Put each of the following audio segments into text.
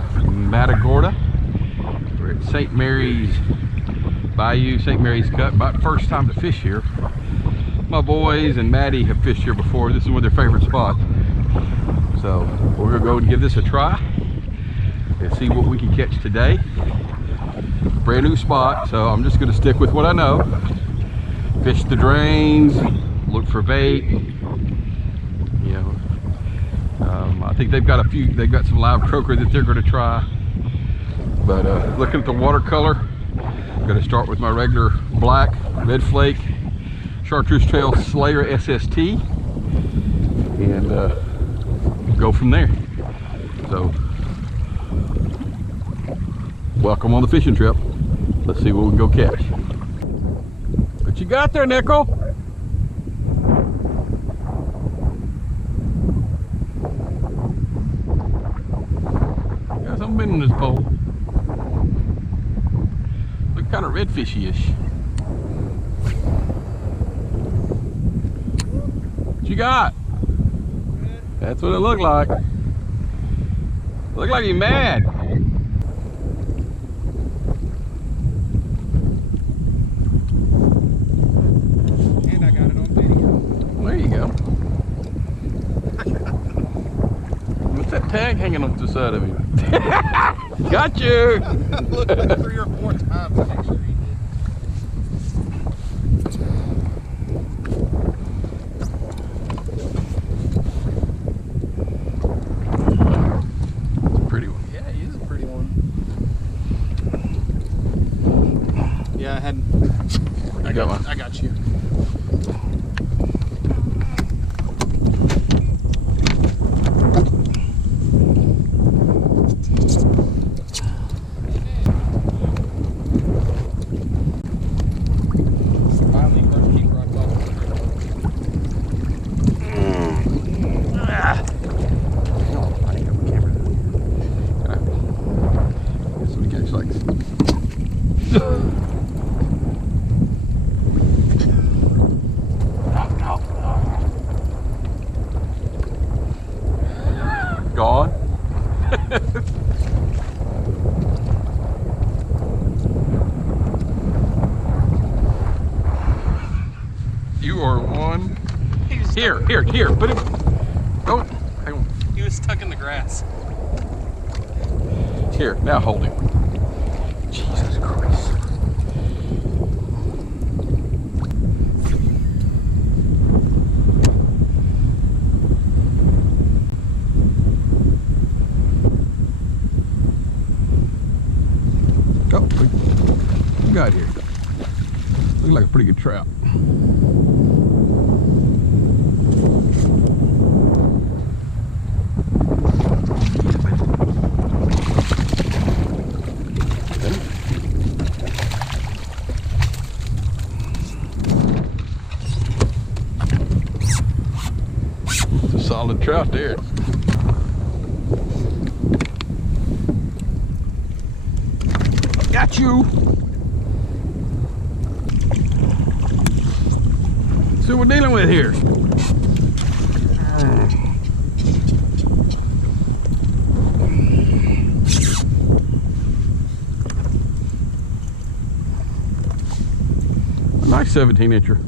Matagorda. We're at St. Mary's Bayou, St. Mary's Cut. My first time to fish here. My boys and Maddie have fished here before. This is one of their favorite spots. So we're gonna go and give this a try and see what we can catch today. Brand new spot, so I'm just gonna stick with what I know. Fish the drains, look for bait. You know, I think they've got some live croaker that they're gonna try. But looking at the watercolor, I'm gonna start with my regular black red flake Chartreuse Trail Slayer SST and go from there. So welcome on the fishing trip. Let's see what we can go catch. What you got there, Nickel? Got something in this pole. Look kind of redfishy-ish. What you got? That's what it looked like. Looked like he's mad. And I got it on video. There you go. What's that tag hanging off the side of him? Got you! Look, like 3 or 4 times to make sure he did. It's a pretty one. Yeah, he is a pretty one. Yeah, I got you. Gone. You are one. Here, put it. Oh, hang on. He was stuck in the grass. Here, now hold him. Jesus Christ. Oh, what you got here? Looks like a pretty good trout. It's a solid trout there. Got you. See what we're dealing with here. A nice 17-incher.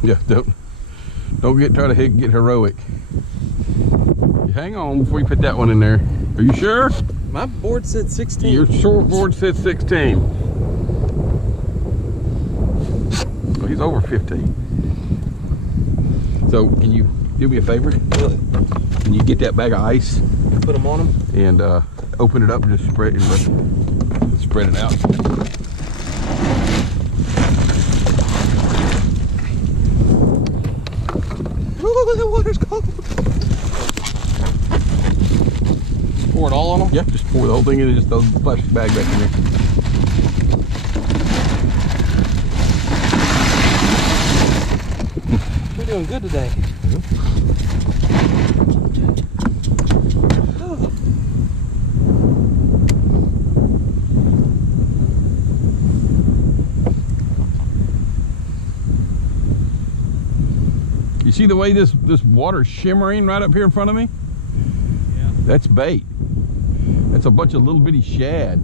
Yeah, don't try to get heroic. You hang on before you put that one in there. Are you sure? My board said 16. Your short board said 16. Well, he's over 15. So can you do me a favor? Really? Can you get that bag of ice? Put them on him? And open it up and just spread it out. Oh, the water's cold. Pour it all on them? Yeah, just pour the whole thing in and just throw the plastic bag back in there. We're doing good today. see the way this water's shimmering right up here in front of me? Yeah. That's bait. That's a bunch of little bitty shad.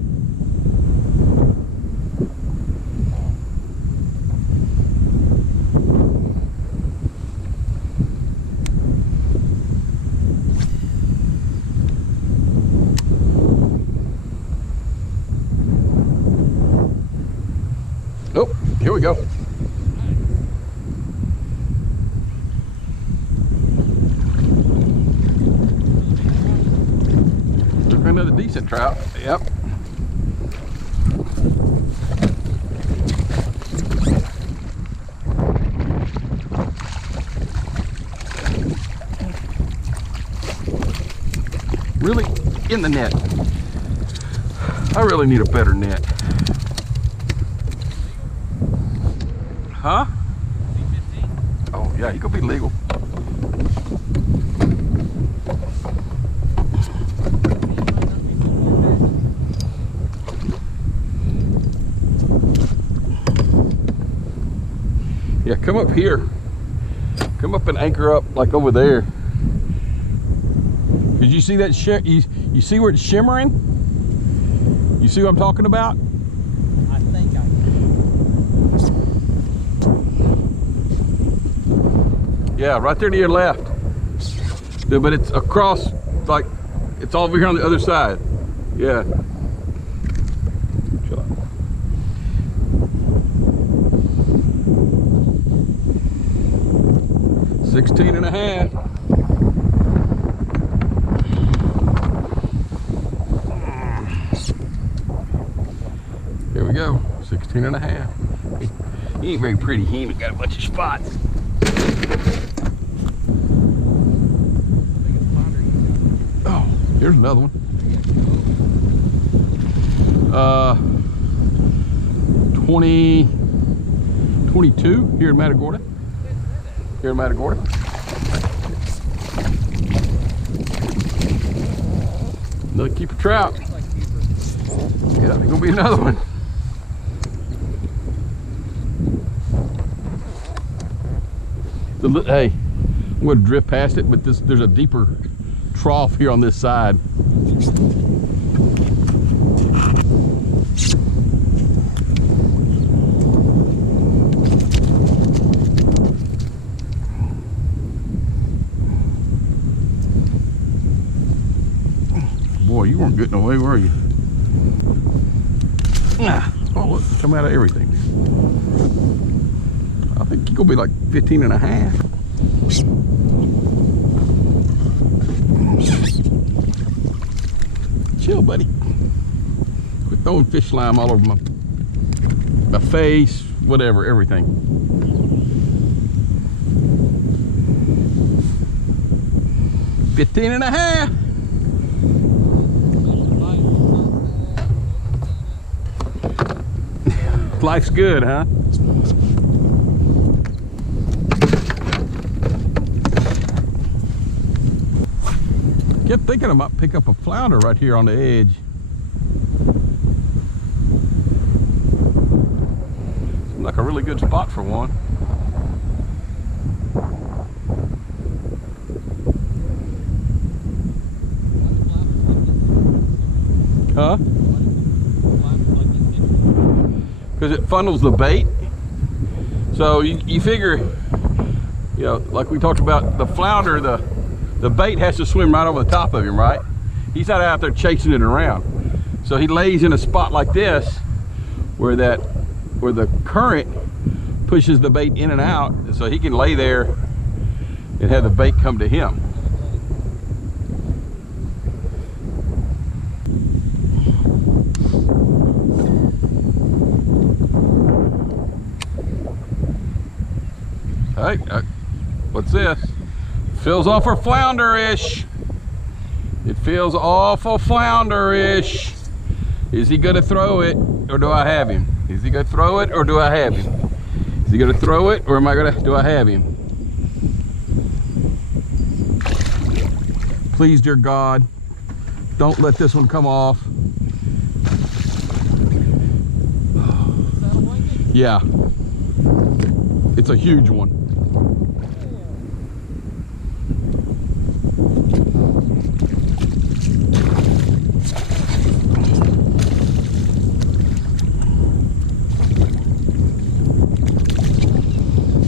Oh, here we go. Another decent trout. Yep. Really in the net. I really need a better net. Huh? Oh yeah, he could be legal. Yeah, come up here. Come up and anchor up like over there. Did you see that you see where it's shimmering? You see what I'm talking about? I think I can. Yeah, right there to your left. But it's across, like, it's all over here on the other side. Yeah. Chill out. $16 and a half. Here we go, 16 and a half. He ain't very pretty, he ain't got a bunch of spots. Oh, here's another one. 22 here in Matagorda. Here in Matagorda. Another keeper trout. Yeah, there's gonna be another one. Hey, I'm gonna drift past it, but there's a deeper trough here on this side. Boy, you weren't getting away, were you? Oh, look, come out of everything. I think you're gonna be like 15 and a half. Chill, buddy. Quit throwing fish slime all over my face, whatever, everything. $15 and a half. Life's good, huh? Kept thinking I might pick up a flounder right here on the edge. Seems like a really good spot for one. Huh? Because it funnels the bait. So you figure, you know, like we talked about the flounder, the bait has to swim right over the top of him, right? He's not out there chasing it around. So he lays in a spot like this where the current pushes the bait in and out, so he can lay there and have the bait come to him. Hey, what's this? Feels awful flounder-ish. It feels awful flounder-ish. Is he gonna throw it, or do I have him? Is he gonna throw it, or do I have him? Is he gonna throw it, or do I have him? Please, dear God, don't let this one come off. Yeah, it's a huge one.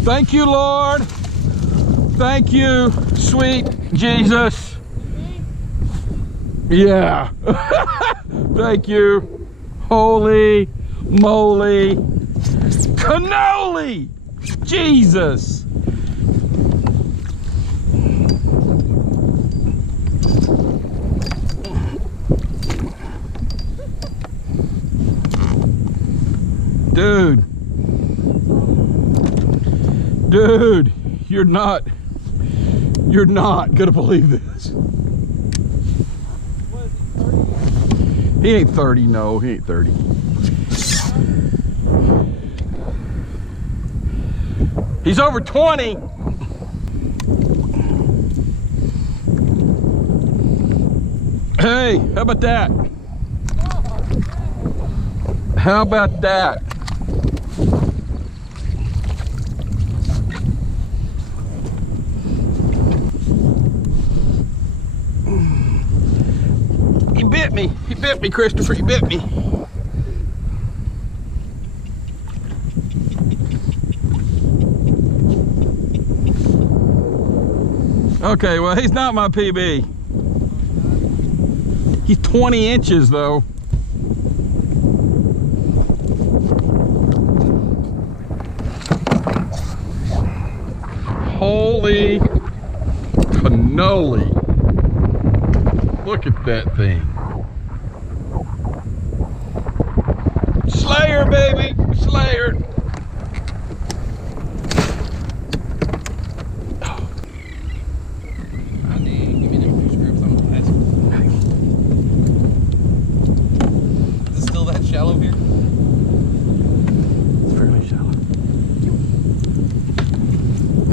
Thank you, Lord. Thank you, sweet Jesus. Yeah. Thank you. Holy moly. Cannoli. Jesus. Dude. Dude, you're not gonna believe this. What is he, 30? He ain't 30, no, he ain't 30. He's over 20. Hey, how about that? How about that? He bit me, Christopher, he bit me. Okay, well, he's not my PB. He's 20 inches though. Holy cannoli. Look at that thing. Slayer, baby, Slayer. I did. Give me them 2 screws on the last one. Is it still that shallow here? It's fairly shallow.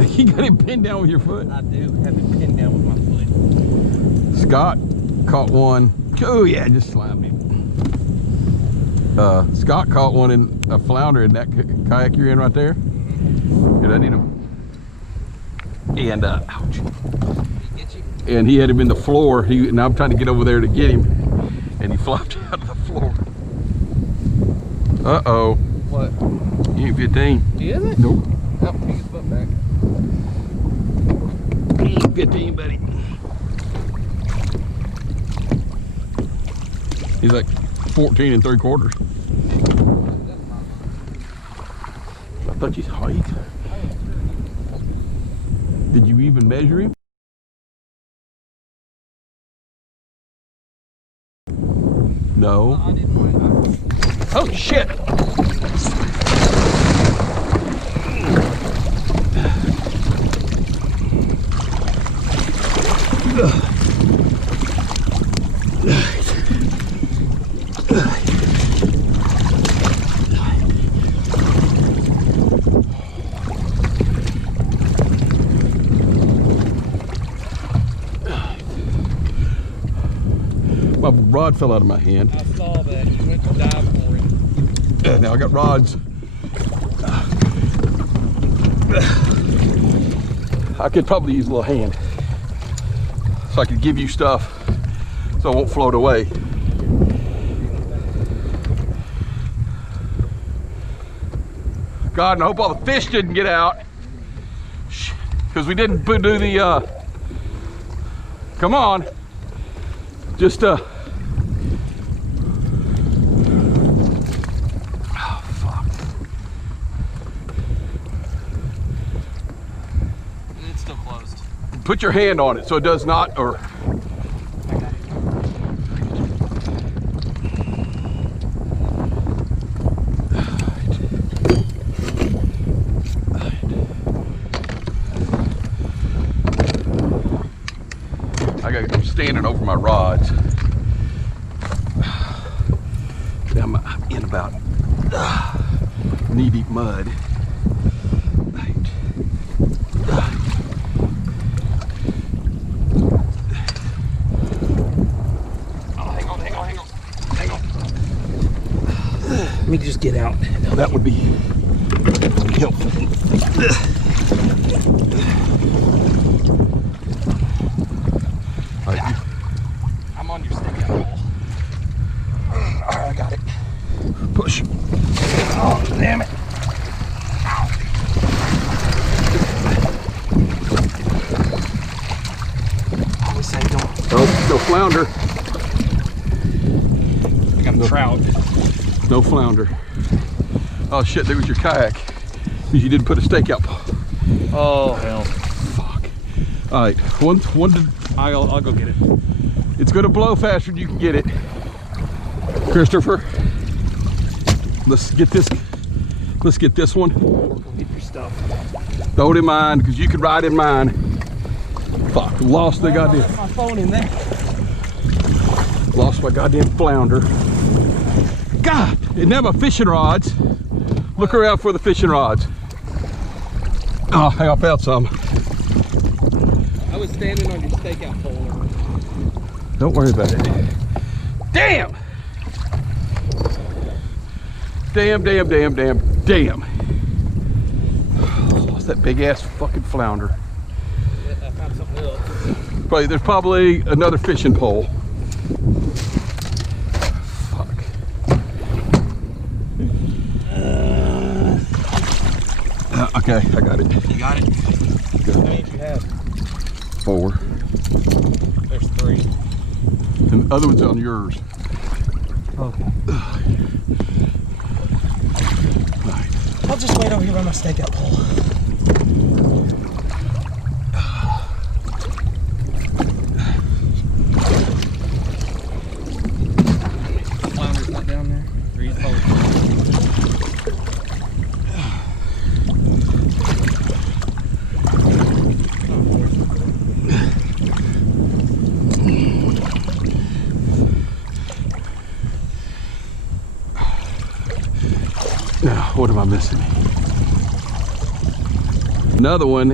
You got it pinned down with your foot. I do have it pinned down with my foot. Scott caught one. Oh yeah, just slammed him. Scott caught one in a flounder in that kayak you're in right there. Yeah, I need him. And ouch. Did he get you? And he had him in the floor. And I'm trying to get over there to get him, and he flopped out of the floor. Uh-oh. What? He ain't 15. Is it? Nope. I'll take his foot back. He ain't 15, buddy. He's like 14 3/4. I thought he's height. Did you even measure him? No. I didn't want to. Oh shit! My rod fell out of my hand. I saw that. You went to dive for it. Yeah, now I got rods. I could probably use a little hand so I could give you stuff so it won't float away. God, and I hope all the fish didn't get out because we didn't do the come on, just It's still closed. put your hand on it so it does not, or I'm standing over my rods. I'm in about knee-deep mud. Let me just get out. Now that would be helpful. All right, I'm on your stick out. all right, I got it. Push. Oh, damn it. trout. No flounder. Oh shit, there was your kayak. Because you didn't put a stakeout pole. Oh hell. Fuck. Alright, I'll go get it. it's gonna blow faster than you can get it. Christopher, let's get this one. Go get your stuff. Throw it in mine, because you can ride in mine. Fuck, lost the goddamn. Put my phone in there. Lost my goddamn flounder. God, and now my fishing rods. Look around for the fishing rods. Oh, hey, I found some. I was standing on your stakeout pole. Don't worry about it. Damn! Damn. Lost that big ass fucking flounder. Yeah, I found something else. There's probably another fishing pole. Fuck. Okay, I got it. You got it? Good. How many did you have? 4. There's 3. And the other one's on yours. Okay. I'll just wait over here by my stakeout pole. Flounder's not down there? Or he's probably... Now, what am I missing? Another one.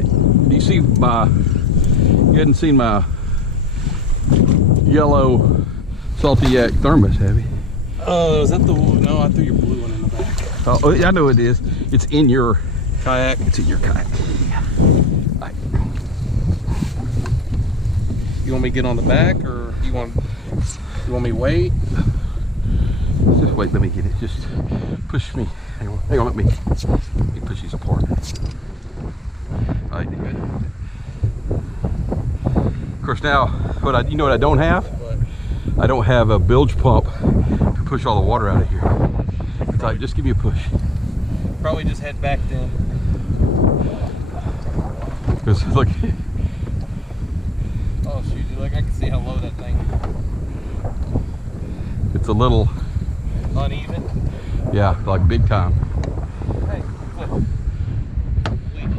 Do you see my, you hadn't seen my yellow salty yak thermos, have you? Oh, is that the one? No, I threw your blue one in the back. Oh, I know it is. It's in your Kayak. It's in your kayak. Right. You want me to get on the back, or you want me to wait? Just wait, let me get it. Just push me. Hang on, let me push these apart. All right. Of course, now, you know what I don't have? What? I don't have a bilge pump to push all the water out of here. It's like, just give me a push. Probably just head back then. Because look. Oh shoot, like I can see how low that thing is. It's a little, Uneven. yeah, like big time. Hey, flip. Leak.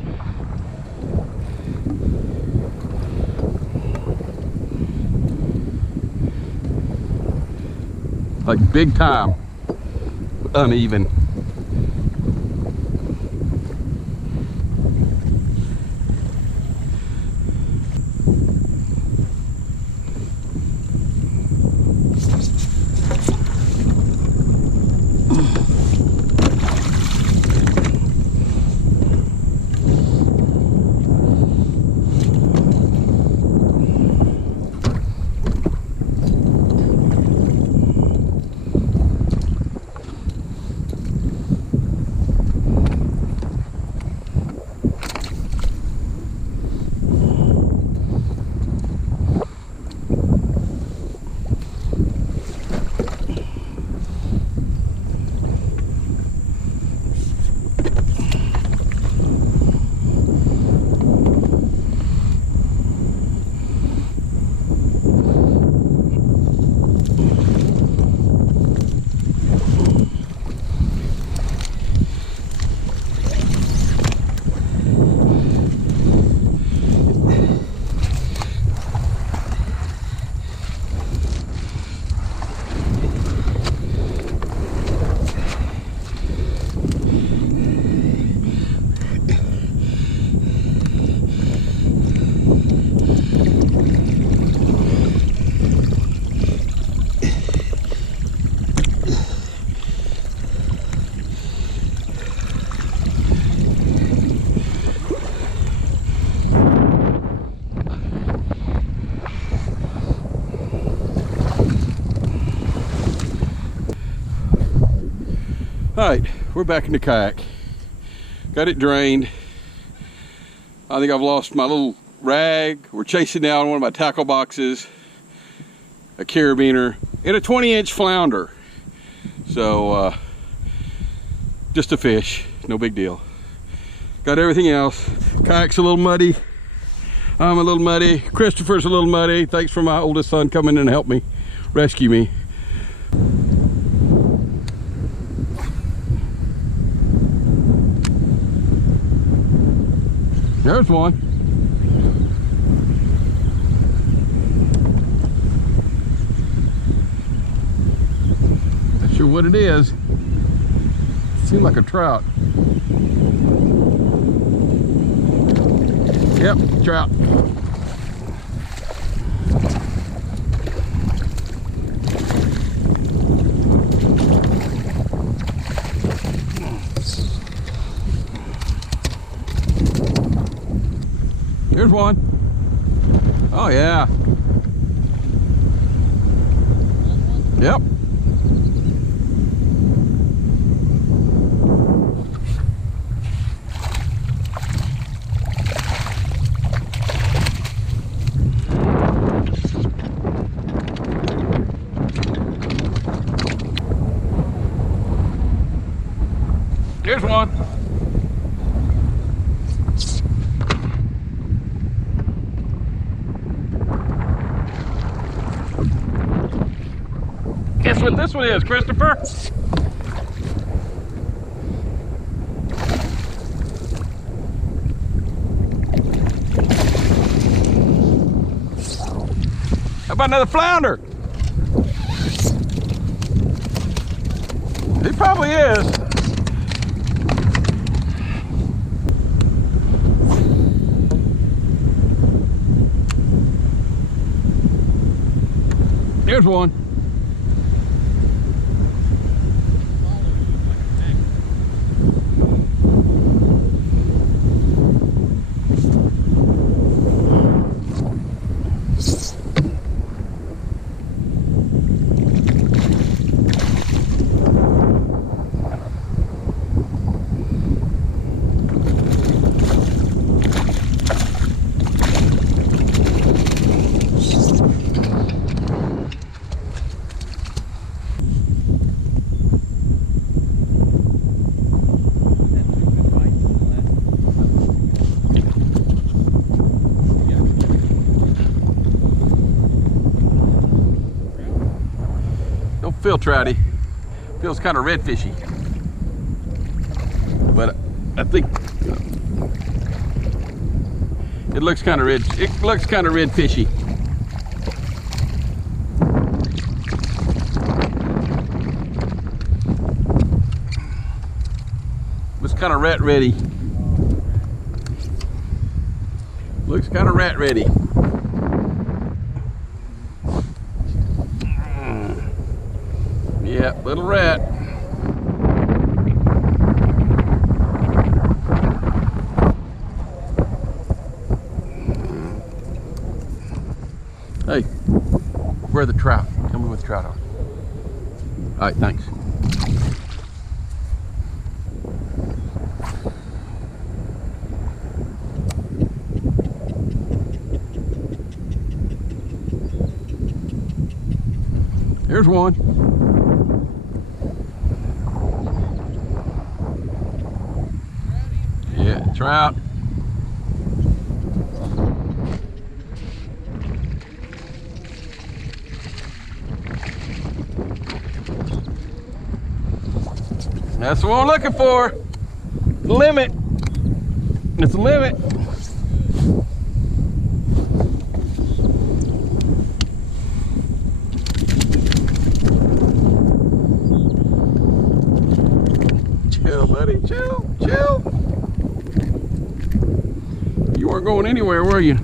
Like big time. Uneven. All right, we're back in the kayak. Got it drained. I think I've lost my little rag. We're chasing down one of my tackle boxes, a carabiner, and a 20-inch flounder. So just a fish, no big deal. Got everything else. Kayak's a little muddy. I'm a little muddy. Christopher's a little muddy. Thanks for my oldest son coming in and help me, rescue me. There's one. Not sure what it is. Seemed like a trout. Yep, trout. Here's one. Oh yeah. Yep. Here's one. Guess what this one is, Christopher? How about another flounder? He probably is. Here's one. Feel trouty, feels kind of redfishy, but I think it looks kind of red. It looks kind of redfishy. Looks kind of rat ready. Looks kind of rat ready. Yeah, little rat. Hey, where are the trout? Tell me where the trout are. All right, thanks. Here's one. Yeah, trout. That's what I'm looking for. The limit. It's a limit. Chill, buddy. Chill. Chill. You weren't going anywhere, were you?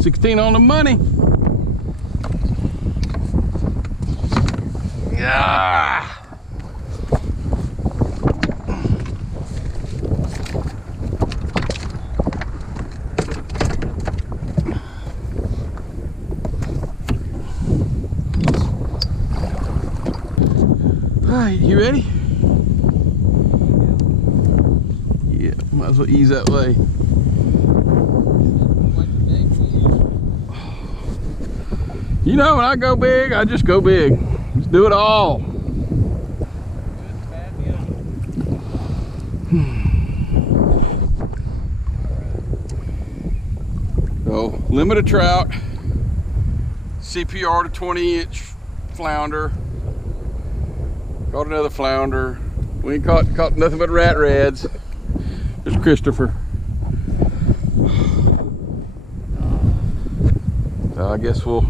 $16 on the money. Yeah. All right, you ready? Yeah, might as well ease that way. You know, when I go big, I just go big. Let's do it all. So, limited trout, CPR to 20-inch flounder. Caught another flounder. We ain't caught nothing but rat reds. There's Christopher. So I guess we'll,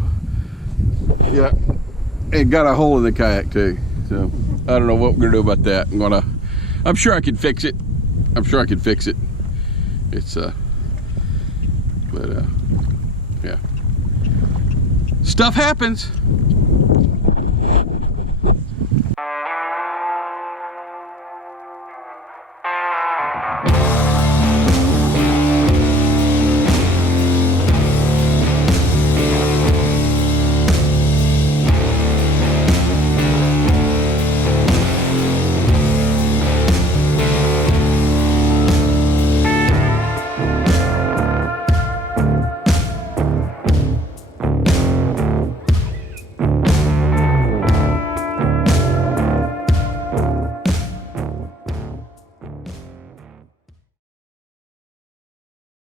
yeah, it got a hole in the kayak too. So I don't know what we're gonna do about that. I'm sure I can fix it. It's yeah. Stuff happens.